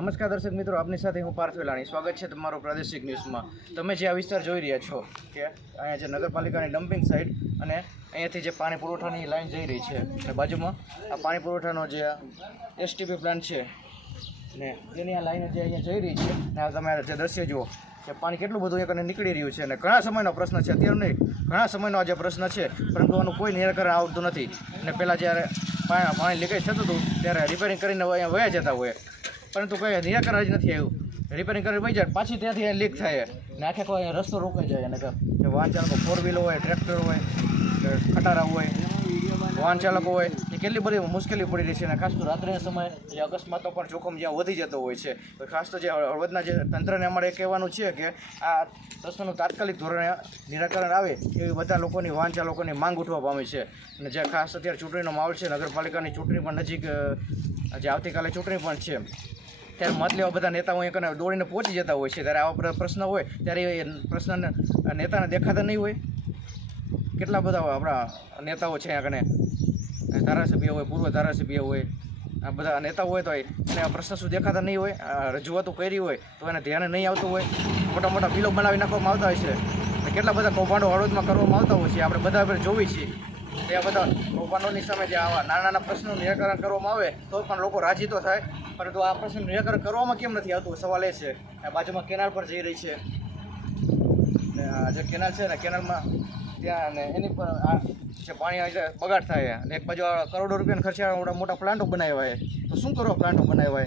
નમસ્કાર દર્શક મિત્રો, આપની સાથે હું પાર્થ વેલાણી. સ્વાગત છે તમારો પ્રાદેશિક ન્યૂઝમાં. તમે જે આ વિસ્તાર જોઈ રહ્યા છો કે અહીંયા જે નગરપાલિકાની ડમ્પિંગ સાઇટ અને અહીંયાથી જે પાણી પુરવઠાની લાઈન જઈ રહી છે, અને બાજુમાં આ પાણી પુરવઠાનો જે એસટીપી પ્લાન્ટ છે, ને તેની આ લાઈન જે અહીંયા જઈ રહી છે, ને તમે જે દ્રશ્ય જુઓ, કે પાણી કેટલું બધું અહીંયા કને નીકળી રહ્યું છે, અને ઘણા સમયનો પ્રશ્ન છે, અત્યારે નહીં, ઘણા સમયનો આ જે પ્રશ્ન છે, પરંતુ આનું કોઈ નિરાકરણ આવતું નથી. અને પહેલાં જ્યારે પાણી લીકેજ થતું હતું, ત્યારે રિપેરિંગ કરીને અહીંયા વયા જતા હોય. પરંતુ કોઈ નિરાકરણ જ નથી આવ્યું. રિપેરિંગ કરી વહી જાય, પાછી ત્યાંથી લીક થાય ને આખે કોઈ રસ્તો રોકાઈ જાય અને જે વાહન ચાલકો ફોર વ્હીલર હોય ટ્રેક્ટર હોય ખટારા હોય, વાહન ચાલકો હોય, એ કેટલી બધી મુશ્કેલી પડી રહી છે. અને ખાસ તો રાત્રિના સમયે જે અકસ્માતો પણ જોખમ જ્યાં વધી જતો હોય છે. ખાસ તો જે હળવદના જે તંત્રને અમારે કહેવાનું છે કે આ પ્રશ્નનું તાત્કાલિક ધોરણે નિરાકરણ આવે એવી બધા લોકોની, વાહન ચાલકોની માંગ ઉઠવા પામી છે. અને જે ખાસ અત્યારે ચૂંટણીનો માહોલ છે, નગરપાલિકાની ચૂંટણી પણ નજીક જે આવતીકાલે ચૂંટણી પણ છે. ત્યારે મત લેવા બધા નેતાઓ અહીંયા દોડીને પહોંચી જતા હોય છે. ત્યારે આવા પ્રશ્ન હોય, ત્યારે એ પ્રશ્ન નેતાને દેખાતા નહીં હોય. કેટલા બધા આપણા નેતાઓ છે આ કને ધારાસભ્ય હોય, પૂર્વ ધારાસભ્ય હોય, આ બધા નેતાઓ હોય તો એને આ પ્રશ્ન શું દેખાતા નહીં હોય, આ રજૂઆતો કરી હોય તો એને ધ્યાને નહીં આવતું હોય. મોટા મોટા બિલો બનાવી નાખવામાં આવતા હોય છે. કેટલા બધા કૌભાંડો હળવદમાં કરવામાં આવતા હોય છે. આપણે બધા આપણે જોઈએ છીએ તે બધા કૌભાંડોની સામે જે આવા નાના નાના પ્રશ્નોનું નિરાકરણ કરવામાં આવે, તો પણ લોકો રાજી તો થાય. પરંતુ આ પ્રશ્નનું નિરાકરણ કરવામાં કેમ નથી આવતું? સવાલ એ છે. બાજુમાં કેનાલ પર જઈ રહી છે. ને જે કેનાલ છે ને, કેનાલમાં ત્યાં ને એની પર આ જે પાણી બગાડ થાય અને એક બાજુ કરોડો રૂપિયાના ખર્ચે મોટા પ્લાન્ટો બનાવ્યા. હોય તો શું કરો પ્લાન્ટો બનાવ્યા?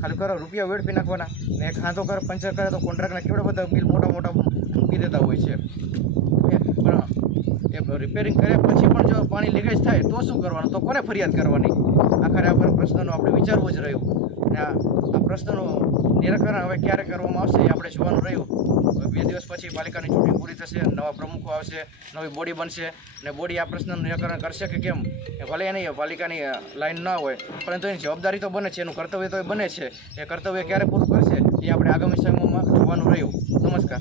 ખાલી કરો રૂપિયા વેડફી નાખવાના. ને હાથો કરે, પંચર કરે, તો કોન્ટ્રાક્ટના કેવડા બધા બિલ મોટા મોટા મૂકી દેતા હોય છે. એ રિપેરિંગ કર્યા પછી પણ જો પાણી લીકેજ થાય તો શું કરવાનું? તો કોને ફરિયાદ કરવાની? આખરે આ પ્રશ્નનો આપણે વિચારવું જ રહ્યું. અને આ આ પ્રશ્નનું નિરાકરણ હવે ક્યારે કરવામાં આવશે એ આપણે જોવાનું રહ્યું. બે દિવસ પછી પાલિકાની ચૂંટણી પૂરી થશે, નવા પ્રમુખો આવશે, નવી બોડી બનશે. અને બોડી આ પ્રશ્નનું નિરાકરણ કરશે કે કેમ? એ ભલે એની પાલિકાની લાઈન ન હોય. પરંતુ એની જવાબદારી તો બને છે, એનું કર્તવ્ય તો એ બને છે. એ કર્તવ્ય ક્યારે પૂરું કરશે એ આપણે આગામી સમયમાં જોવાનું રહ્યું. નમસ્કાર.